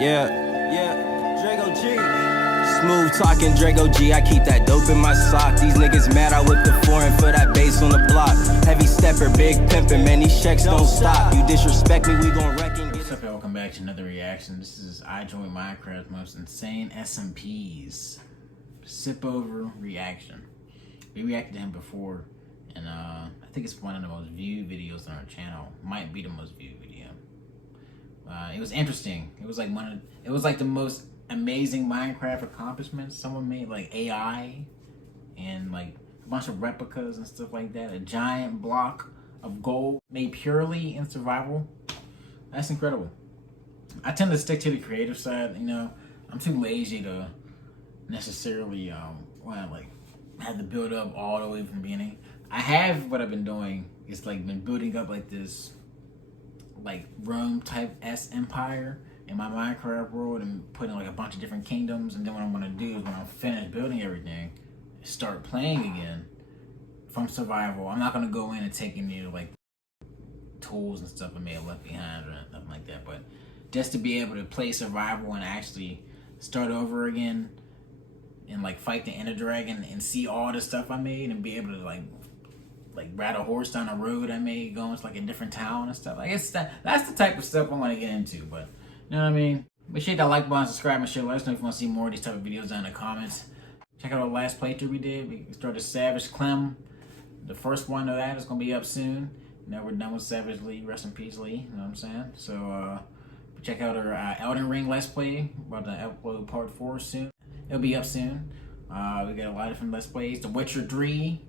Yeah, Drago G. Smooth talking Drago G, I keep that dope in my sock. These niggas mad, I whip the foreign for that bass on the block. Heavy stepper, big pimpin', man, these checks don't stop. You disrespect me, we gon' wreck and get. What's up, y'all? Welcome back to another reaction. This is I Joined Minecraft's most insane SMPS sip over reaction. We reacted to him before, and I think it's one of the most viewed videos on our channel. Might be the most viewed video. It was interesting. It was like the most amazing Minecraft accomplishments someone made, like AI and like a bunch of replicas and stuff like that. A giant block of gold made purely in survival. That's incredible. I tend to stick to the creative side. You know, I'm too lazy to necessarily have to build up all the way from the beginning. What I've been doing is like been building up like this like Rome type empire in my Minecraft world and putting like a bunch of different kingdoms, and then what I'm gonna do is when I'm finished building everything, start playing again from survival. I'm not gonna go in and take any like tools and stuff I may have left behind or nothing like that, but just to be able to play survival and actually start over again and like fight the Ender Dragon and see all the stuff I made and be able to like ride a horse down a road I made going to like a different town and stuff. Like that's the type of stuff I want to get into. But you know what I mean? Make sure you hit that like button, subscribe, and share. Let us know if you want to see more of these type of videos down in the comments. Check out our last playthrough we did. We started Savage Clem. The first one of that is gonna be up soon. Now we're done with Savage Lee. Rest in peace, Lee. You know what I'm saying? So check out our Elden Ring Let's Play. We're about to upload part 4 soon. It'll be up soon. We got a lot of different Let's Plays. The Witcher 3.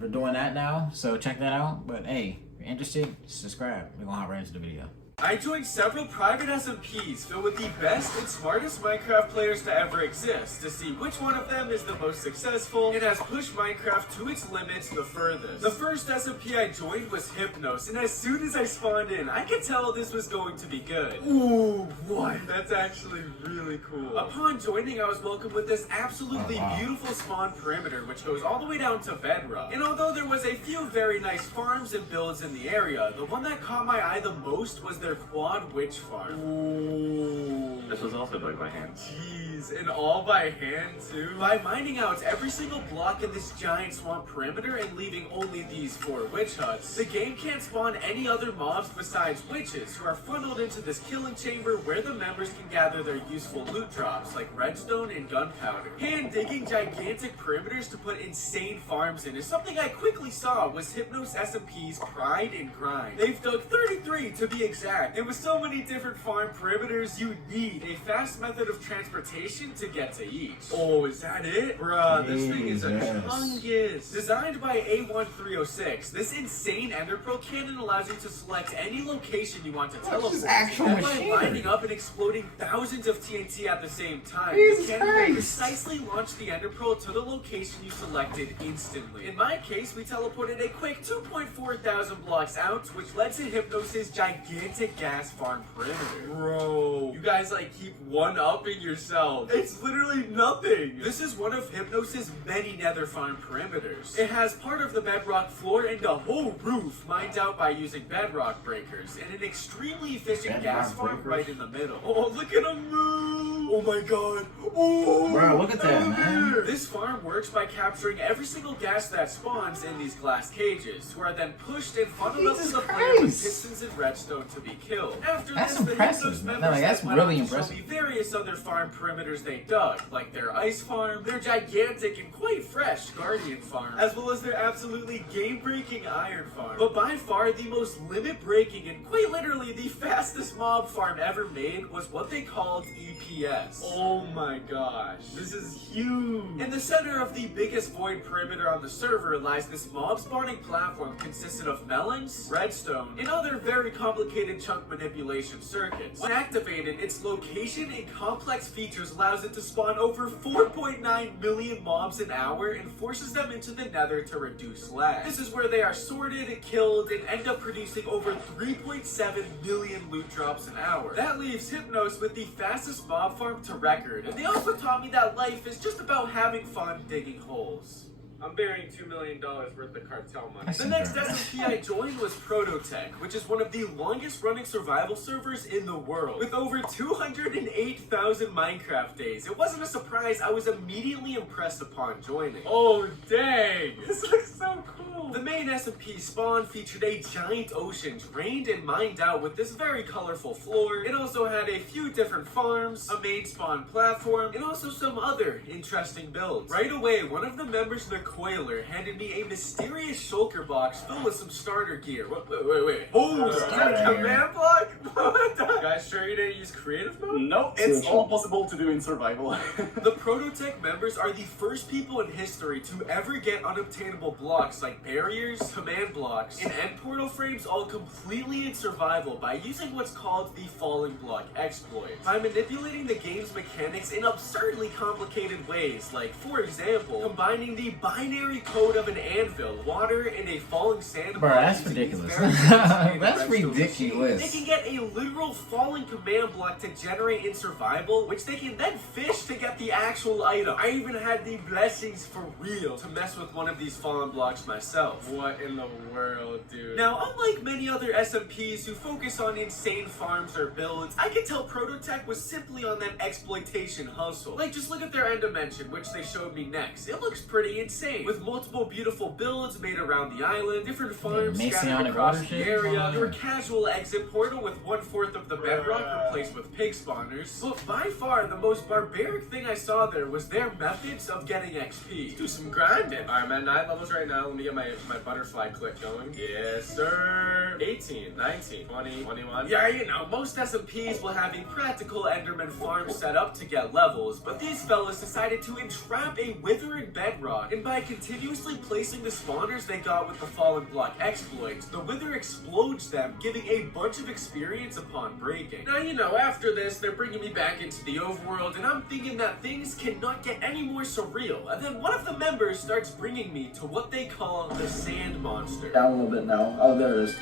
We're doing that now, so check that out. But hey, if you're interested, subscribe. We're gonna hop right into the video. I joined several private SMPs filled with the best and smartest Minecraft players to ever exist to see which one of them is the most successful and has pushed Minecraft to its limits the furthest. The first SMP I joined was Hypnos, and as soon as I spawned in, I could tell this was going to be good. Ooh, what? That's actually really cool. Upon joining, I was welcomed with this absolutely beautiful spawn perimeter, which goes all the way down to bedrock. And although there was a few very nice farms and builds in the area, the one that caught my eye the most was their quad witch farm. Ooh. This was also done by hand. Jeez, and all by hand too? By mining out every single block in this giant swamp perimeter and leaving only these 4 witch huts, the game can't spawn any other mobs besides witches, who are funneled into this killing chamber where the members can gather their useful loot drops like redstone and gunpowder. Hand digging gigantic perimeters to put insane farms in is something I quickly saw was Hypnos SMP's pride and grind. They've dug 33 to be exact. And with so many different farm perimeters, you need a fast method of transportation to get to each. Oh, is that it? Bruh, this thing is a humongous. Designed by A1306, this insane Ender Pearl cannon allows you to select any location you want to teleport. And by lining up and exploding thousands of TNT at the same time, the cannon will precisely launch the Ender Pearl to the location you selected instantly. In my case, we teleported a quick 2.4 thousand blocks out, which led to Hypnos' gigantic gas farm perimeter. Bro, you guys like keep one-upping yourself. It's literally nothing. This is one of Hypnos' many nether farm perimeters. It has part of the bedrock floor and the whole roof mined out by using bedrock breakers and an extremely efficient gas farm right in the middle. Oh, look at him move! Oh my god. Oh, bro, look at that, man. This farm works by capturing every single gas that spawns in these glass cages, who are then pushed and funneled up to the player with pistons and redstone to be killed. After that's this, impressive. the members That's really impressive. Show me various other farm perimeters they dug, like their ice farm, their gigantic and quite fresh guardian farm, as well as their absolutely game-breaking iron farm. But by far the most limit-breaking and quite literally the fastest mob farm ever made was what they called EPS. Oh my gosh, this is huge. In the center of the biggest void perimeter on the server lies this mob spawning platform consisted of melons, redstone, and other very complicated chunk manipulation circuits. When activated, its location and complex features allows it to spawn over 4.9 million mobs an hour and forces them into the nether to reduce lag. This is where they are sorted, killed, and end up producing over 3.7 million loot drops an hour. That leaves Hypnos with the fastest mob farm to record, and they also taught me that life is just about having fun digging holes. I'm bearing $2 million worth of cartel money. That's The next incredible. SMP I joined was Prototech, which is one of the longest running survival servers in the world. With over 208,000 Minecraft days, it wasn't a surprise I was immediately impressed upon joining. Oh dang, this looks so cool. The main SMP spawn featured a giant ocean drained and mined out with this very colorful floor. It also had a few different farms, a main spawn platform, and also some other interesting builds. Right away, one of the members of the Coiler handed me a mysterious shulker box filled with some starter gear. Wait. Oh, is that a command block? What the? Guys, sure you didn't use creative mode? No, it's all possible to do in survival. The Prototech members are the first people in history to ever get unobtainable blocks like barriers, command blocks, and end portal frames all completely in survival by using what's called the falling block exploit. By manipulating the game's mechanics in absurdly complicated ways, like, for example, combining the binary code of an anvil, water, and a falling sandbar. Bro, that's using these ridiculous. very complicated That's redstone ridiculous. machines. They can get a literal falling command block to generate in survival, which they can then fish to get the actual item. I even had the blessings for real to mess with one of these fallen blocks myself. What in the world, dude? Now, unlike many other SMPs who focus on insane farms or builds, I can tell Prototech was simply on that exploitation hustle. Like, just look at their end dimension, which they showed me next. It looks pretty insane, with multiple beautiful builds made around the island, different farms scattered Messianic across order the shit? area, your casual exit portal with 1/4 of the bedrock replaced with pig spawners. But by far, the most barbaric thing I saw there was their methods of getting XP. Do some grinding. I'm at 9 levels right now. Let me get my butterfly click going. Yes, sir. 18, 19, 20, 21. Yeah, you know, most SMPs will have a practical Enderman farm set up to get levels, but these fellas decided to entrap a withering bedrock, and by continuously placing the spawners they got with the fallen block exploits, the wither explodes them, giving a bunch of experience upon breaking. Now, you know, after this, they're bringing me back into the overworld, and I'm thinking that things cannot get any more surreal, and then one of the members starts bringing me to what they call the sand monster. Down a little bit now. Oh, there it is.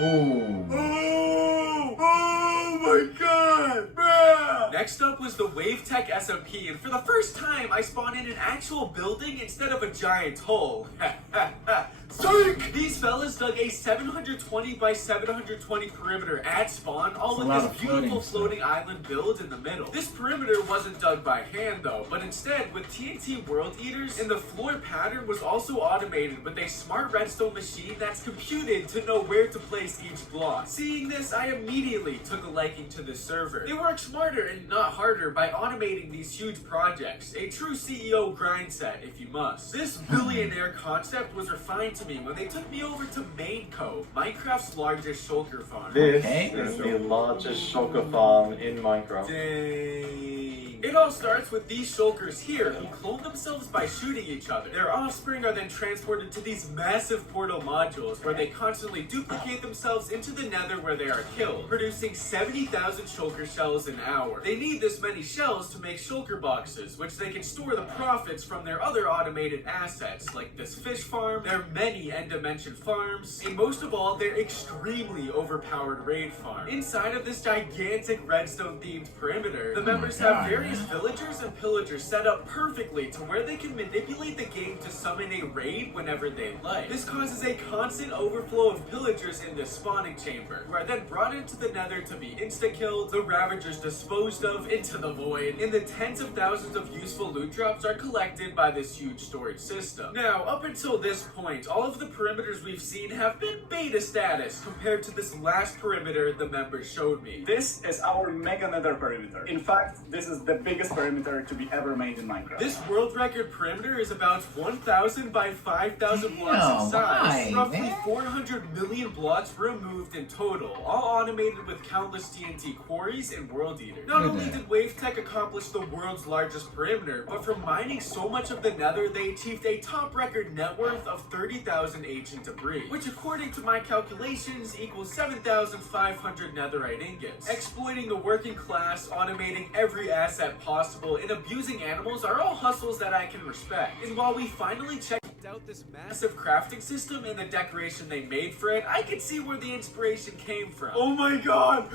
Ooh. Oh my god! Bruh. Next up was the WaveTech SMP, and for the first time, I spawned in an actual building instead of a giant hole. Psych! These fellas dug a 720 by 720 perimeter at spawn, all with That's a lot this of beautiful floating floating island build in the middle. This perimeter wasn't dug by hand though, but instead with TNT World Eaters, and the floor pattern was also automated with a smart redstone machine that's computed to know where to place each block. Seeing this, I immediately took a liking to this server. They work smarter and not harder by automating these huge projects. A true CEO grind set, if you must. This billionaire concept was refined to me when they took me over to Main Cove, Minecraft's largest shulker farm. This Okay. is the largest shulker farm in Minecraft. Dang. It all starts with these shulkers here who clone themselves by shooting each other. Their offspring are then transported to these massive portal modules where they constantly duplicate themselves into the nether where they are killed, producing 70,000 shulker shells an hour. They need this many shells to make shulker boxes, which they can store the profits from their other automated assets, like this fish farm, their many end dimension farms, and most of all, their extremely overpowered raid farm. Inside of this gigantic redstone themed perimeter, the members have various villagers and pillagers set up perfectly to where they can manipulate the game to summon a raid whenever they like. This causes a constant overflow of pillagers in this spawning chamber, who are then brought into the nether to be insta-killed, the ravagers disposed of into the void, and the tens of thousands of useful loot drops are collected by this huge storage system. Now, up until this point, all of the perimeters we've seen have been beta status compared to this last perimeter the members showed me. This is our mega nether perimeter. In fact, this is the biggest perimeter to be ever made in Minecraft. This world record perimeter is about 1,000 by 5,000 blocks in size. why, Roughly man? 400 million blocks removed in total, all automated with countless TNT quarries and world eaters. Not only did WaveTech accomplish the world's largest perimeter, but from mining so much of the nether, they achieved a top record net worth of 30,000 ancient debris, which according to my calculations equals 7,500 netherite ingots. Exploiting the working class, automating every asset possible, and abusing animals are all hustles that I can respect. And while we finally checked out this massive crafting system and the decoration they made for it, I can see where the inspiration came from. Oh my god!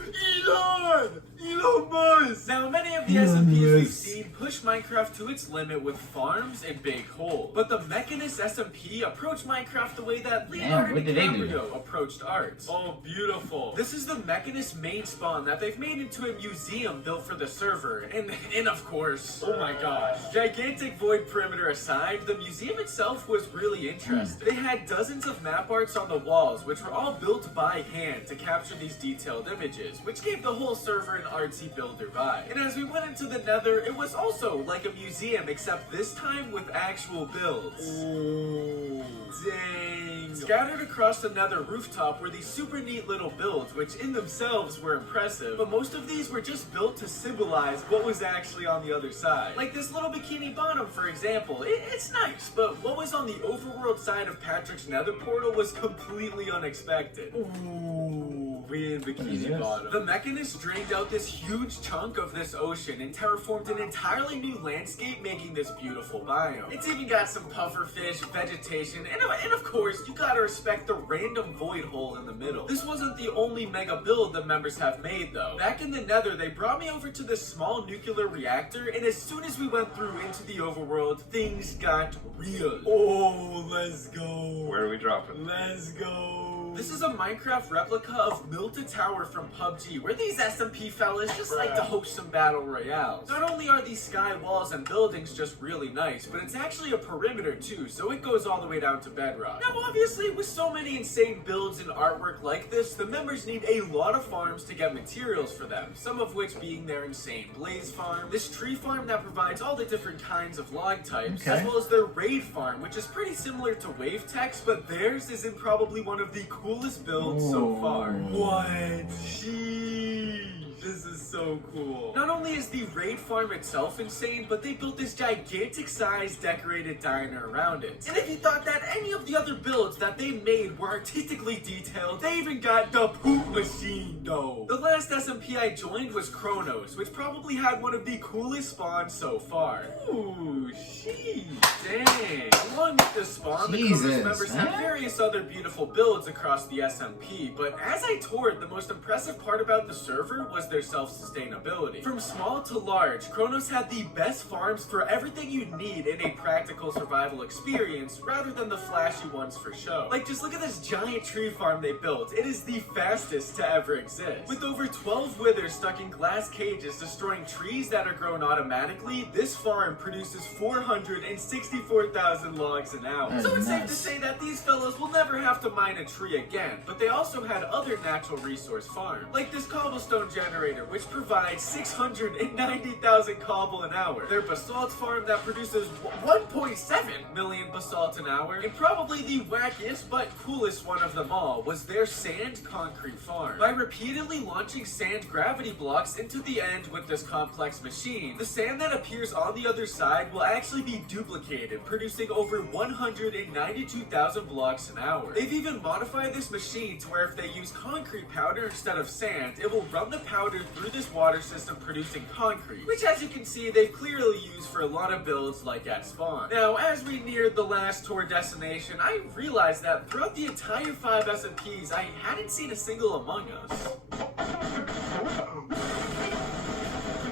Elon! Elon Musk! Now, many of the SMPs we've seen put pushed Minecraft to its limit with farms and big holes. But the Mechanist SMP approached Minecraft the way that Leonardo what did they do? DiCaprio approached art. Oh, beautiful. This is the Mechanist main spawn that they've made into a museum built for the server. And of course, oh my gosh. Gigantic void perimeter aside, the museum itself was really interesting. They had dozens of map arts on the walls, which were all built by hand to capture these detailed images, which gave the whole server an artsy builder vibe. And as we went into the Nether, it was also like a museum, except this time with actual builds. Oh, dang. Scattered across the Nether rooftop were these super neat little builds, which in themselves were impressive, but most of these were just built to symbolize what was actually on the other side. Like this little bikini bottom, for example. It's nice, but what was on the overworld side of Patrick's Nether portal was completely unexpected. Ooh, weird bikini bottom. The Mechanist drained out this huge chunk of this ocean and terraformed an entirely new landscape, making this beautiful biome. It's even got some pufferfish, vegetation, and of course, you gotta respect the random void hole in the middle. This wasn't the only mega build the members have made though. Back in the Nether, they brought me over to this small nuclear reactor, and as soon as we went through into the overworld, things got real. Oh, let's go. Where do we drop it? Let's go. This is a Minecraft replica of Milta Tower from PUBG, where these SMP fellas just like to host some battle royales. Not only are these sky walls and buildings just really nice, but it's actually a perimeter too, so it goes all the way down to bedrock. Now obviously, with so many insane builds and artwork like this, the members need a lot of farms to get materials for them, some of which being their insane blaze farm, this tree farm that provides all the different kinds of log types, as well as their raid farm, which is pretty similar to Wave Tech's, but theirs is in probably one of the coolest builds so far. What? Sheesh. This is so cool. Not only is the raid farm itself insane, but they built this gigantic sized decorated diner around it. And if you thought that any of the other builds that they made were artistically detailed, they even got the poop machine though. The last SMP I joined was Kronos, which probably had one of the coolest spawns so far. Ooh, sheesh. Dang. Along with this spawn, the Kronos members have various other beautiful builds across the SMP, but as I toured, the most impressive part about the server was their self-sustainability. From small to large, Kronos had the best farms for everything you'd need in a practical survival experience, rather than the flashy ones for show. Like, just look at this giant tree farm they built. It is the fastest to ever exist. With over 12 withers stuck in glass cages destroying trees that are grown automatically, this farm produces 464,000 logs an hour. So it's safe to say that these fellows will never have to mine a tree again, but they also had other natural resource farms, like this cobblestone generator, which provides 690,000 cobble an hour. Their basalt farm that produces 1.7 million basalt an hour, and probably the wackiest but coolest one of them all was their sand concrete farm. By repeatedly launching sand gravity blocks into the end with this complex machine, the sand that appears on the other side will actually be duplicated, producing over 192,000 blocks an hour. They've even modified this machine to where if they use concrete powder instead of sand, it will run the powder through this water system producing concrete, which as you can see they've clearly used for a lot of builds like at spawn. Now as we neared the last tour destination, I realized that throughout the entire 5 SMPs I hadn't seen a single Among Us.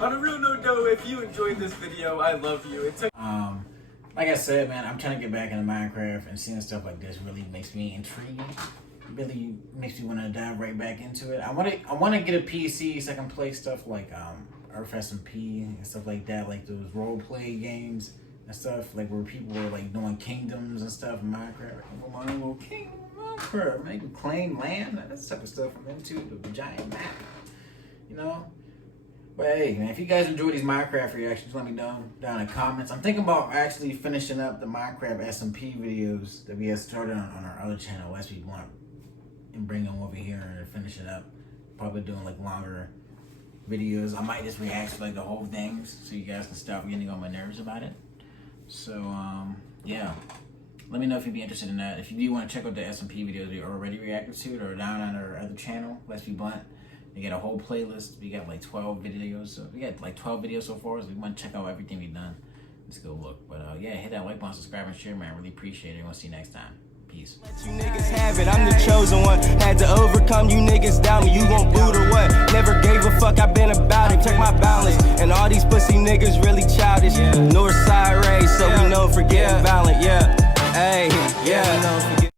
On a real note though, if you enjoyed this video, I love you. It took like I said, man, I'm trying to get back into Minecraft, and seeing stuff like this really makes me intrigued. Really makes me want to dive right back into it. I want to get a PC so I can play stuff like Earth SMP and stuff like that, like those role play games and stuff, like where people were like doing kingdoms and stuff in Minecraft. Like, my little kingdom in Minecraft, man, you can claim land. That's the type of stuff I'm into. The giant map, you know. But hey, man, if you guys enjoy these Minecraft reactions, let me know down in the comments. I'm thinking about actually finishing up the Minecraft SMP videos that we had started on our other channel, SB1, and bring them over here and finish it up. Probably doing like longer videos. I might just react to like the whole things so you guys can stop getting on my nerves about it. So, yeah. Let me know if you'd be interested in that. If you do want to check out the SMP videos we already reacted to it, or down on our other channel, Let's Be Blunt. We got a whole playlist. We got like 12 videos. So we got like 12 videos so far. So we want to check out everything we've done. Let's go look. But yeah, hit that like button, subscribe, and share, man. I really appreciate it. We'll see you next time. Peace. Peace. You niggas have it, I'm the chosen one. Had to overcome you niggas down me. You gon' boot or what? Never gave a fuck, I been about it. Check my balance. And all these pussy niggas really childish. Northside race, so we know forget violent, yeah. Hey, yeah.